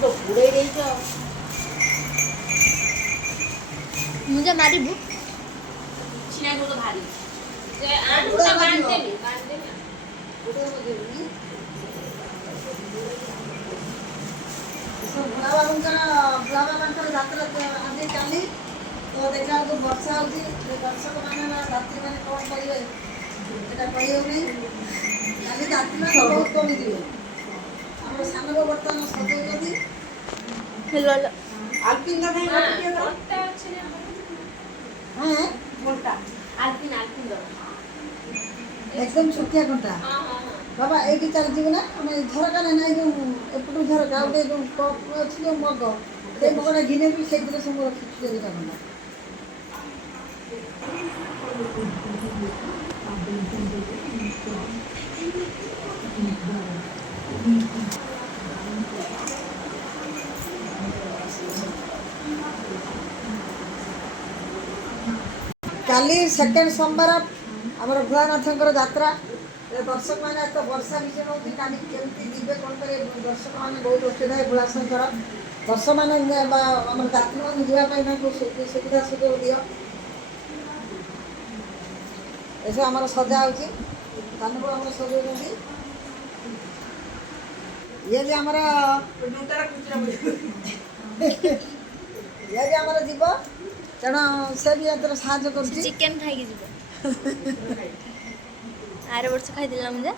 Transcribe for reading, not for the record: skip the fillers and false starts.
तो पूरे रही जो मुझे मारी भूख छिना को तो भारी जे आन पूरा ना भारी बांधते हो। नहीं बांधते ना बुढ़े हो गए नहीं बुढ़ा बाबूंकर बुढ़ा बाबांकर ଯାତ୍ରା ଆଜି କାଲି ତ ଦେଖିଲା ବେଳକୁ ବର୍ଷା ହେଉଛି ଦର୍ଶକମାନେ ବା ଯାତ୍ରୀମାନେ କ'ଣ କରିବେ ଏଇଟା କହିହେଉନି କାଲି ଯାତ୍ରୀମାନେ ବହୁତ କମିଯିବେ ଆମର ସାନକୁ ବର୍ତ୍ତମାନ ସଜଉଛନ୍ତି हेलो आलपिन का भाई कोटा अच्छे ना ହଁ कोटा आलपिन आलपिन दो ଏକଦମ ଛୋଟିଆ କଣ୍ଟା हां हां हां ବାବା ଏଇଠି ଚାଲିଯିବୁ ନା ଆମେ ଝରକା ନାହିଁ ଯେଉଁ ଏପଟୁ ଝରକା ଗୋଟେ ଯେଉଁ କପ୍ ଅଛି ଯେଉଁ ମଗ ସେଇ ମଗଟା ଘିନେବି ସେଇଥିରେ ସବୁ ରଖିଛୁ ଦିଟା କଣ୍ଟା କାଲି ସେକେଣ୍ଡ ସୋମବାର ଆମର ଭୋଳାନାଥଙ୍କର ଯାତ୍ରା ଦର୍ଶକମାନେ ଏତ ବର୍ଷା ବିଷୟ ହେଉଛି କାଲି କେମିତି ଯିବେ କ'ଣ କରିବେ ଦର୍ଶକମାନେ ବହୁତ ଅସୁବିଧା ହୁଏ ଭୋଳାଶଙ୍କର ଦର୍ଶକମାନେ ବା ଆମର ଯାତ୍ରୀମାନେ ଯିବା ପାଇଁ ତାଙ୍କୁ ସୁବିଧା ସୁଯୋଗ ଦିଅ ଏସବୁ ଆମର ସଜା ହେଉଛି କାନକୁ ଆମର ସଜାଉଛନ୍ତି ଇଏ ବି ଆମର ଇଏ ବି ଆମର ଯିବ ତେଣୁ ସେ ବି ଏଥିରେ ସାହାଯ୍ୟ କରୁଛି चिकेन खाई जीव आर वर्ष खाई मुझे